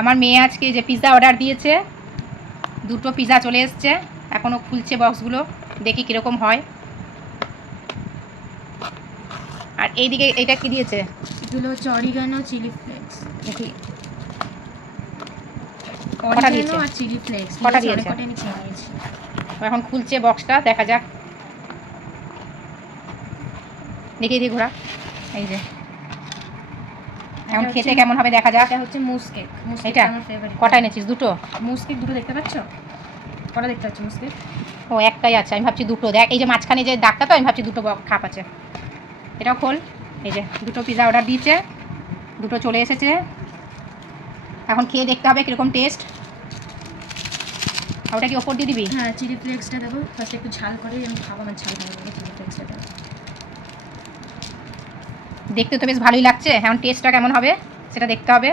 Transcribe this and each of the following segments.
আমার মেয়ে আজকে যে পিৎজা অর্ডার দিয়েছে, 2টো পিৎজা চলে এসছে, এখনও খুলছে বক্সগুলো, দেখি কীরকম হয়। আর এইদিকে এটা কি দিয়েছে? এগুলো হচ্ছে অরিগানো চিলি ফ্লেক্স। দেখি কটা অরিগানো দিয়েছে, আর চিলি ফ্লেক্স কটা অনেক দিয়েছে। কটা আমি খেয়ে নিয়েছি। এখন খুলছে বক্সটা, দেখা যাক। দেখি দিই ঘোরা, এই যে এখন খেতে কেমন হবে দেখা যাক। এটা হচ্ছে মুস কেক। মুস কেক এটা আমার ফেভারিট। কটা এনেছিস? 2টো? মুস কেক 2টো দেখতে পাচ্ছ? কটা দেখতে পাচ্ছ মুস কেক? ও একটাই আছে, আমি ভাবছি 2টো। দেখ এই যে মাঝখানে যে দাগটা, তো আমি ভাবছি 2টো খাপ আছে। এটাও খোল। এই যে 2টো পিৎজা অর্ডার দিয়েছে, 2টো চলে এসেছে। এখন খেয়ে দেখতে হবে কীরকম টেস্ট। ওটা কি ওপর দিয়ে দিবি? হ্যাঁ, চিলি ফ্লেক্সটা দেবো ফার্স্ট, একটু ঝাল করে। আমি খাবো, আমার ঝাল ভালো লাগে। চিলি ফ্লেক্সটা দেবো। দেখতে তো বেশ ভালোই লাগছে, এখন টেস্টটা কেমন হবে সেটা দেখতে হবে।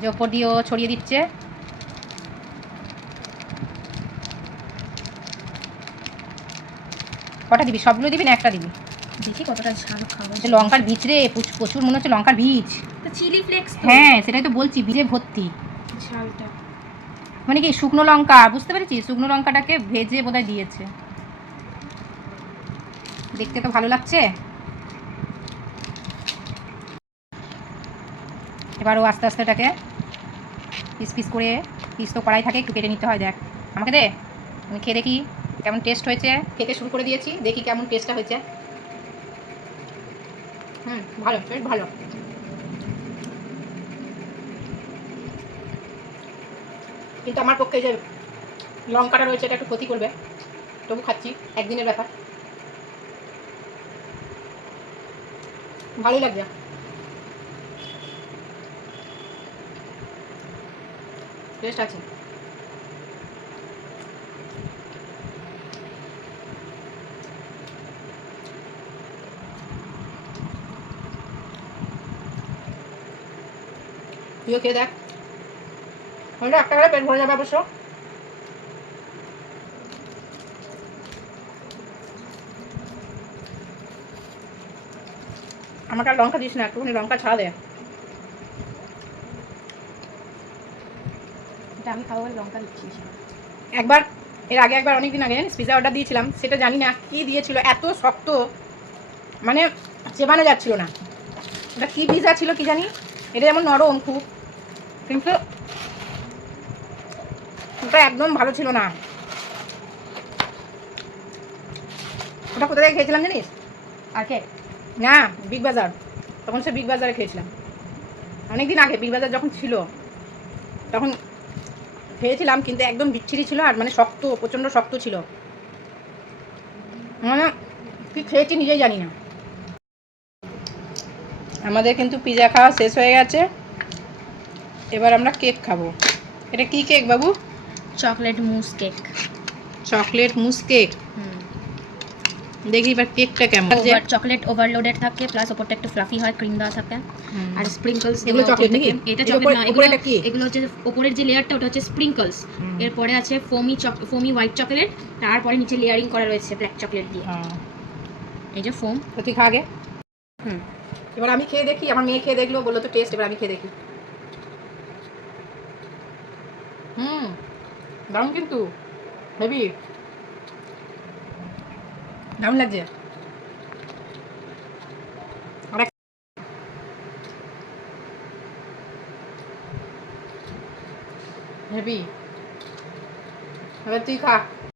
যে ওপর দিয়েও ছড়িয়ে দিচ্ছে। কটা দিবি? সবগুলো দিবি না একটা দিবি? দেখি কতটা ঝাল খাবো। লঙ্কার বীজ রে, প্রচুর মনে হচ্ছে লঙ্কার বীজ। তো চিলি ফ্লেক্স তো। হ্যাঁ সেটাই তো বলছি, বীজে ভর্তি। ঝালটা মানে কি শুকনো লঙ্কা, বুঝতে পেরেছি, শুকনো লঙ্কাটাকে ভেজে বোধহয় দিয়েছে। দেখতে তো ভালো লাগছে। এবার ও আস্তে আস্তে এটাকে পিস পিস করে, পিস তো কড়াই থাকে, একটু কেটে নিতে হয়। দেখ আমাকে দে, আমি খেয়ে দেখি কেমন টেস্ট হয়েছে। খেতে শুরু করে দিয়েছি, দেখি কেমন টেস্টটা হয়েছে। ভালো, বেশ ভালো। কিন্তু আমার পক্ষে যে লঙ্কাটা রয়েছে এটা একটু ক্ষতি করবে, তবু খাচ্ছি, একদিনের ব্যাপার। ভালোই লাগছে। টেস্ট আছে। তুইও খেয়ে দেখ, ওইটা একটা করে পেট ভরে যাবে অবশ্য। আমাকে আর লঙ্কা দিস না, একটুখানি লঙ্কা ছাড়া দে। এটা আমি খাবো বলে লঙ্কা দিচ্ছি। একবার এর আগে একবার অনেকদিন আগে পিৎজা অর্ডার দিয়েছিলাম, সেটা জানি না কি দিয়েছিল, এত শক্ত, মানে চেবানো যাচ্ছিল না। ওটা কী পিৎজা ছিল কি জানি, এটা যেমন নরম খুব, কিন্তু ওটা একদম ভালো ছিল না। ওটা কোথা থেকে খেয়েছিলাম জানিস? আর কে? না, বিগ বাজার। তখন সে বিগ বাজারে খেয়েছিলাম অনেকদিন আগে, বিগ বাজার যখন ছিল তখন খেয়েছিলাম, কিন্তু একদম বিচ্ছিরি ছিল, আর মানে শক্ত, প্রচণ্ড শক্ত ছিল। মানে কি খেয়েছি নিজেই জানি না। আমাদের কিন্তু পিৎজা খাওয়া শেষ হয়ে গেছে, এবার আমরা কেক খাবো। এটা কি কেক বাবু? Chocolate mousse cake. Chocolate mousse cake. দেখি এবার কেকটা কেমন। চকলেট ওভারলোডেড থাকে, প্লাস ওপরটা একটু ফ্লাফি হয়, ক্রিম দেওয়া থাকে, আর স্প্রিঙ্কলস। এগুলো চকলেট নাকি? এটা চকলেট না, এগুলো হচ্ছে ওপরের যে লেয়ারটা, ওটা হচ্ছে স্প্রিঙ্কলস। এরপরে আছে ফোমি হোয়াইট চকলেট, তারপরে নিচে লেয়ারিং করা রয়েছে ব্ল্যাক চকলেট দিয়ে। এই যে ফোম। তুই খা আগে। এবার আমি খেয়ে দেখি, আমার মেয়ে খেয়ে দেখলো, বললো তো টেস্ট, এবার আমি খেয়ে দেখি। দারুণ, কিন্তু হেভি, দারুণ লাগছে। হেভি। এবার তুই খা।